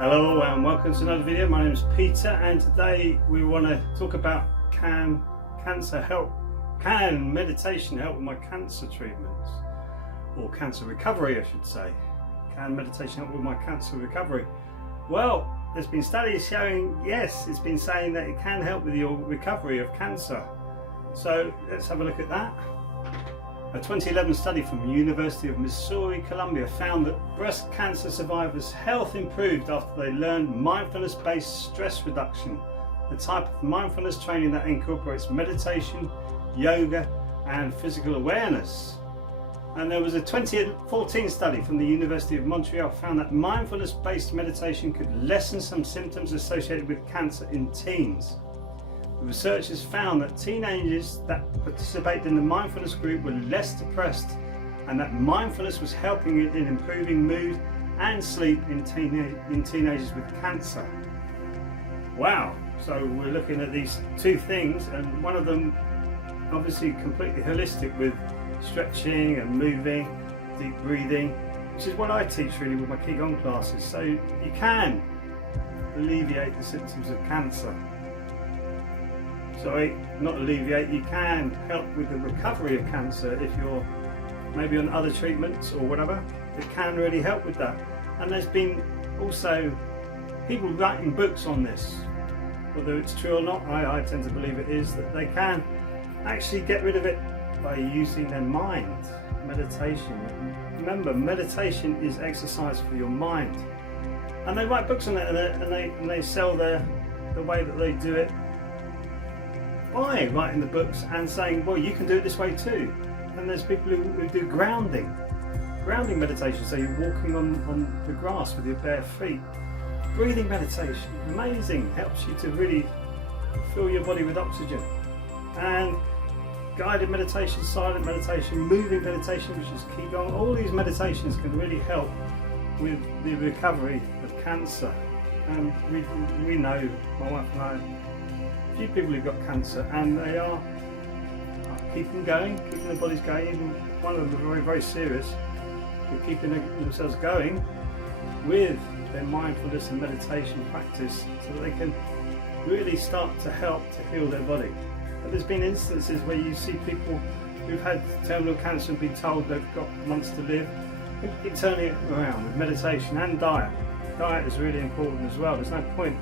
Hello and welcome to another video. My name is Peter and today we want to talk about can meditation help with my cancer treatments, or cancer recovery I should say. Can meditation help with my cancer recovery? Well, there's been studies showing yes, it's been saying that it can help with your recovery of cancer. So let's have a look at that. A 2011 study from the University of Missouri, Columbia found that breast cancer survivors' health improved after they learned mindfulness-based stress reduction, a type of mindfulness training that incorporates meditation, yoga and physical awareness. And there was a 2014 study from the University of Montreal found that mindfulness-based meditation could lessen some symptoms associated with cancer in teens. The researchers found that teenagers that participated in the mindfulness group were less depressed, and that mindfulness was helping in improving mood and sleep in teenagers with cancer. Wow, so we're looking at these two things, and one of them obviously completely holistic with stretching and moving, deep breathing, which is what I teach really with my Qigong classes. So you can alleviate the symptoms of cancer. Sorry, not alleviate, you can help with the recovery of cancer if you're maybe on other treatments or whatever. It can really help with that. And there's been also people writing books on this. Whether it's true or not, I tend to believe it is, that they can actually get rid of it by using their mind. Meditation. Remember, meditation is exercise for your mind. And they write books on it and they sell the way that they do it by writing the books and saying, well, you can do it this way too. And there's people who do grounding meditation, so you're walking on the grass with your bare feet. Breathing meditation, amazing, helps you to really fill your body with oxygen. And guided meditation, silent meditation, moving meditation, which is Qigong, all these meditations can really help with the recovery of cancer. And we know, my wife and I, few people who've got cancer, and they are keeping going, keeping their bodies going. Even one of them are very, very serious with keeping themselves going with their mindfulness and meditation practice, so that they can really start to help to heal their body. But there's been instances where you see people who've had terminal cancer and been told they've got months to live. Keep turning it around with meditation and diet. Diet is really important as well. There's no point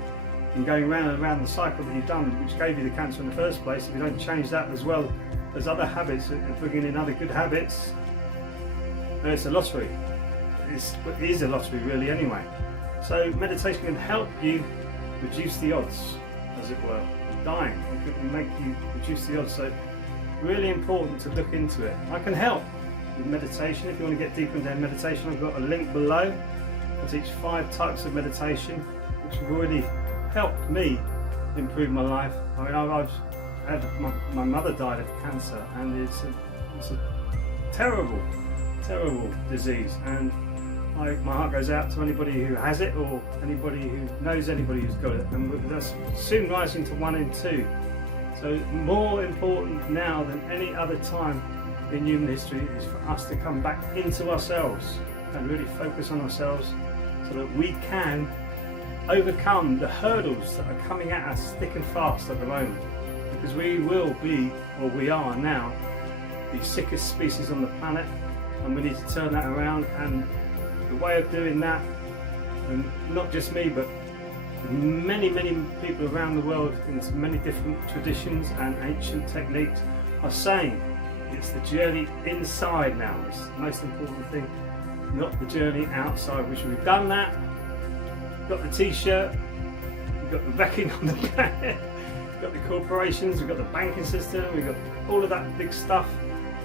in going round and round the cycle that you've done, which gave you the cancer in the first place, if you don't change that as well as other habits and bringing in other good habits. It's a lottery. It is a lottery really anyway. So meditation can help you reduce the odds, as it were, of dying. It can make you reduce the odds. So really important to look into it. I can help with meditation. If you want to get deeper into meditation, I've got a link below. I teach 5 types of meditation, which have already helped me improve my life. I mean, I've had my mother died of cancer, and it's a terrible disease, and my heart goes out to anybody who has it, or anybody who knows anybody who's got it, and that's soon rising to 1 in 2. So more important now than any other time in human history is for us to come back into ourselves and really focus on ourselves, so that we can overcome the hurdles that are coming at us thick and fast at the moment, because we will be, or we are now, the sickest species on the planet, and we need to turn that around. And the way of doing that, and not just me but many people around the world in many different traditions and ancient techniques, are saying it's the journey inside now. It's the most important thing, not the journey outside, which we've done that. We've got the t-shirt, we've got the backing on the back, we've got the corporations, we've got the banking system, we've got all of that big stuff.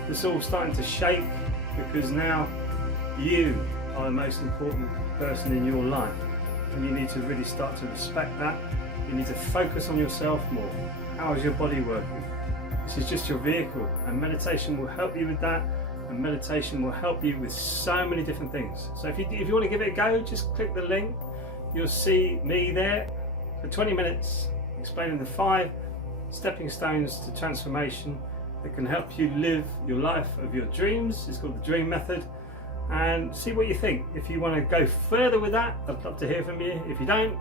It's all starting to shake, because now you are the most important person in your life, and you need to really start to respect that. You need to focus on yourself more. How is your body working? This is just your vehicle, and meditation will help you with that, and meditation will help you with so many different things. So if you want to give it a go, just click the link. You'll see me there for 20 minutes explaining the 5 stepping stones to transformation that can help you live your life of your dreams. It's called the Dream Method, and see what you think. If you want to go further with that, I'd love to hear from you. If you don't,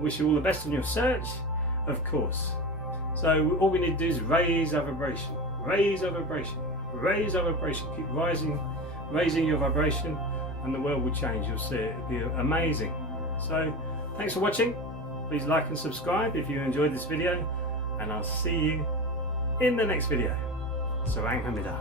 wish you all the best on your search, of course. So all we need to do is raise our vibration, raise our vibration, raise our vibration. Keep raising your vibration, and the world will change. You'll see it. It'll be amazing. So thanks for watching. Please like and subscribe if you enjoyed this video, and I'll see you in the next video. Sarang Hamida.